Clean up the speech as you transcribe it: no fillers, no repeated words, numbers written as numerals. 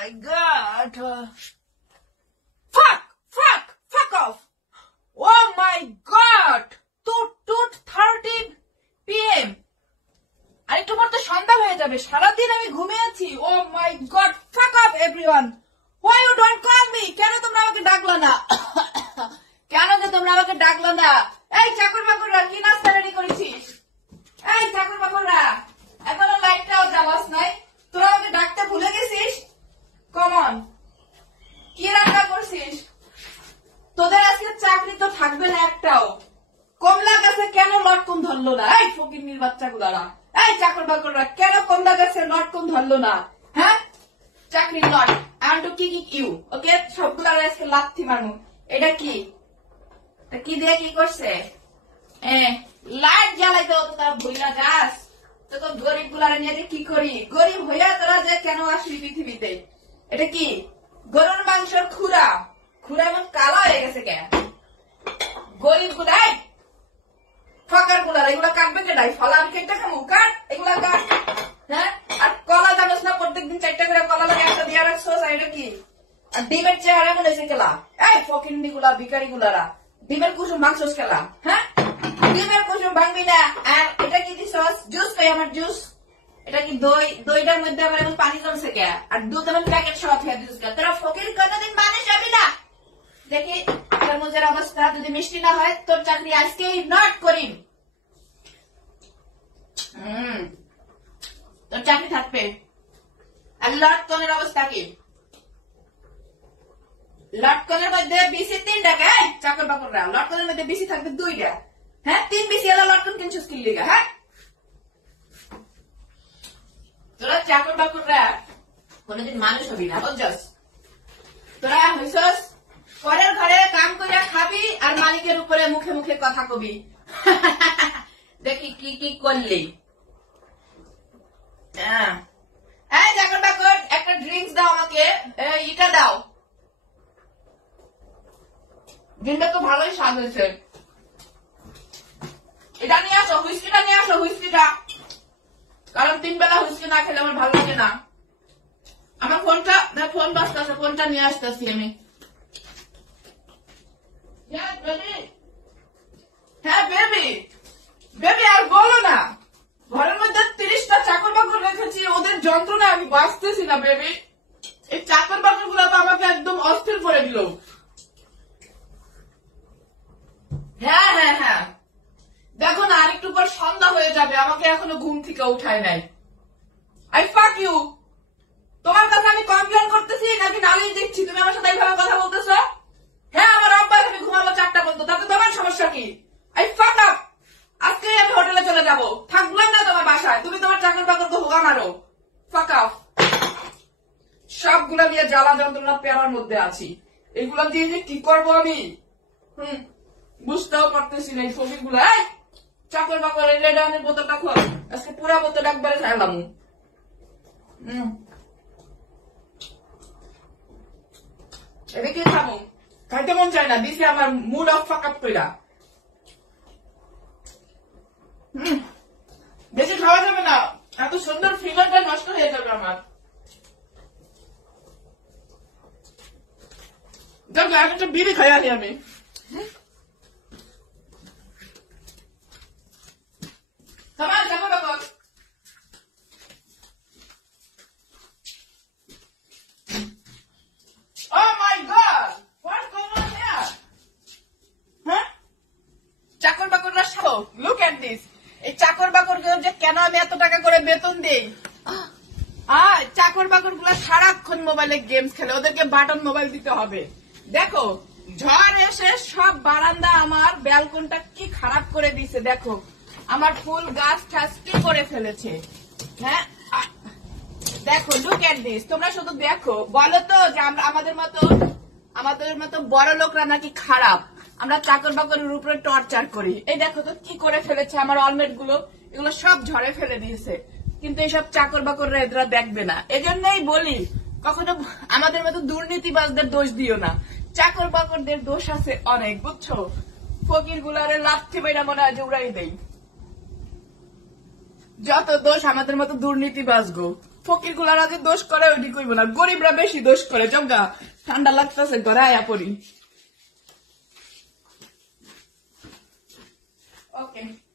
my god. Fuck off. Oh my god. 2:30 PM. আরেকটু পর তো সন্ধ্যা হয়ে যাবে, সারাদিন আমি ঘুমিয়েছি। ও মাই গড, ফাক of everyone. Why you don't call me? কেন তোমরা আমাকে ডাকলা না? কেন যে তোমরা আমাকে ডাকলা না? এই চাকর বাকররা, কি নাস্তা রেডি করেছিস? এই চাকর বাকররা, এখনো লাইটটাও জ্বালাস নাই, তোরা আমাকে ডাকতে ভুলে গেছিস? কমন, কি রান্না করছিস? তোদের আজকে চাকরি তো থাকবে না একটাও। কমলা গাছে কেন লটকন ধরলো না? এই ফকিন্নির বাচ্চাগুলারা, এই চাকর বাকররা, কেন কমলা গাছে লটকন ধরলো না? হ্যাঁ, চাকরি লট। I want to kick you, okay? সবগুলা আজকে লাথি মারমু। এটা কি? কি দিয়ে কি করছে? লাইট জ্বালাইতে হতো তারা ভুইলা গাছ। তো গরিব গুলারা নিয়ে কি করি? গরিব হইয়া তারা যে কেন আসলি পৃথিবীতে? এটা কি? গরুর মাংসের খুরা এমন কালা হয়ে গেছে কে? গরিব গুলাই ফাঁকার গুলার এগুলা কাটবে কেটাই? ফলা আমি কেটে খামু, কাট এগুলা কাট। হ্যাঁ, আর কলা জানোস না প্রত্যেকদিন 4টা করে কলা লাগে, একটা দিয়ে রাখছো। এটা কি? আর ডিমের চেহারা মনে হয়েছে কেলা? এই ফকিন্ডি গুলা, ভিকারি গুলারা, ডিমের কুসুম মাংস খেলা? হ্যাঁ, ডিমের কুসুম ভাঙবি না। আর এটা কি দিছস? জুস খাই, আমার জুস। এটা কি দই? দইটার মধ্যে আবার এমন পানি জমছে কে? আর দুধ এমন প্যাকেট সহ খেয়ে দিস কে? তোরা ফকির কোনদিন মানুষ হবি না। দেখি তরমুজের অবস্থা, যদি মিষ্টি না হয় তোর চাকরি আজকেই নট করিম। তোর চাকরি থাকবে। আর লটকনের অবস্থা কি? লটকনের মধ্যে বিসি 3টা। চাকর বাকররা, লটকনের মধ্যে বিসি থাকবে 2টা। হ্যাঁ, 3 বিসি এলা লটকন কিনছিস কি লিগা? হ্যাঁ, তোরা চাকর বাকররা কোনদিন মানুষ হবি না, বুঝছস? তোরা হইছস পরের ঘরে কাম করে খাবি আর মালিকের উপরে মুখে মুখে কথা কবি। দেখি কি কি করলি। এই চাকর বাকর, একটা ড্রিঙ্কস দাও আমাকে। এটা দাও। ড্রিঙ্কটা তো ভালোই স্বাদ হয়েছে। এটা নিয়ে আসো, হুইস্কিটা নিয়ে আসো, হুইস্কিটা। কারণ 3 বেলা হুইস্কি না খেলে আমার ভালো লাগে না। আমার ফোন বাজতেছে, ফোনটা নিয়ে আসতেছি আমি। হ্যাঁ বেবি, আর বলো না। ঘরের মধ্যে 30টা চাকর বাকর রেখেছি, ওদের যন্ত্রণা আমি বাঁচতেছি না বেবি। এই চাকর বাকর গুলো তো আমাকে একদম অস্থির করে দিল। হ্যাঁ, দেখো না, আরেকটু পর সন্ধ্যা হয়ে যাবে, আমাকে এখনো ঘুম থেকে উঠায় নাই। I fuck you. তোমার কাছে আমি কমপ্লেন করতেছি নাকি নালিশ দিচ্ছি? তুমি আমার সাথে এইভাবে কথা বলতেছো? হ্যাঁ, আমার অভ্যাস, আমি ঘুমাবো 4টা পর্যন্ত, তাতে তোমার সমস্যা কি? আই ফাক আপ। আজকে আমি হোটেলে চলে যাবো, থাকলাম না তোমার বাসায়। তুমি তোমার চাকর বাকরকে হোগা মারো। ফাক আপ। সবগুলা দিয়ে জ্বালা যন্ত্রণা পেয়ারার মধ্যে আছি। এগুলা দিয়ে যে কি করবো আমি বুঝতেও পারতেছি না। এই ছবির গুলা চাকর বাকর রেডানের বোতলটা খোল, আজকে পুরা বোতল একবারে খাইলাম। এটা কি খাবো? খাইতে মন চায় না, দিছি আমার মুড অফ ফাক আপ কইরা। বেশি খাওয়া যাবে না, এত সুন্দর ফিগারটা নষ্ট হয়ে যাবে আমার। দেখো একটা বিড়ি খাই আনি আমি। Come on, come on, come on. Oh my God! What's going on here? Huh? চাকর বাকররা সব, look at this. এই চাকর বাকরগুলো যে কেন আমি এত টাকা করে বেতন দেই? চাকর বাকর গুলো সারাক্ষণ মোবাইলে গেমস খেলে, ওদেরকে বাটন মোবাইল দিতে হবে। দেখো ঝড় এসে সব বারান্দা, আমার ব্যালকনটা কি খারাপ করে দিছে। দেখো আমার ফুল গাছ ঠাস কি করে ফেলেছে। হ্যাঁ, দেখো লুক এট দিস। তোমরা শুধু দেখো, বলো তো যে আমরা আমাদের মতো বড় লোকরা নাকি খারাপ? আমরা চাকর বাকরের উপরে টর্চার করি। এই দেখো তো কি করে ফেলেছে আমার অলমেট গুলো, এগুলো সব ঝড়ে ফেলে দিয়েছে। কিন্তু এইসব চাকর বাকররা এরা দেখবে না। এজন্যই বলি কখনো আমাদের মতো দুর্নীতিবাজদের দোষ দিও না। চাকর বাকরদের দোষ আছে অনেক, বুঝছো? ফকির গুলারে লাথি বাইরা মনে হয় যে উড়াই দেই। যত দোষ আমাদের মতো দুর্নীতিবাজ গো। ফকির গুলারা যে দোষ করে ওইটি কইব না, গরিবরা বেশি দোষ করে। জগা ঠান্ডা লাগতেছে, ঘরে আয়া পড়ি। ওকে।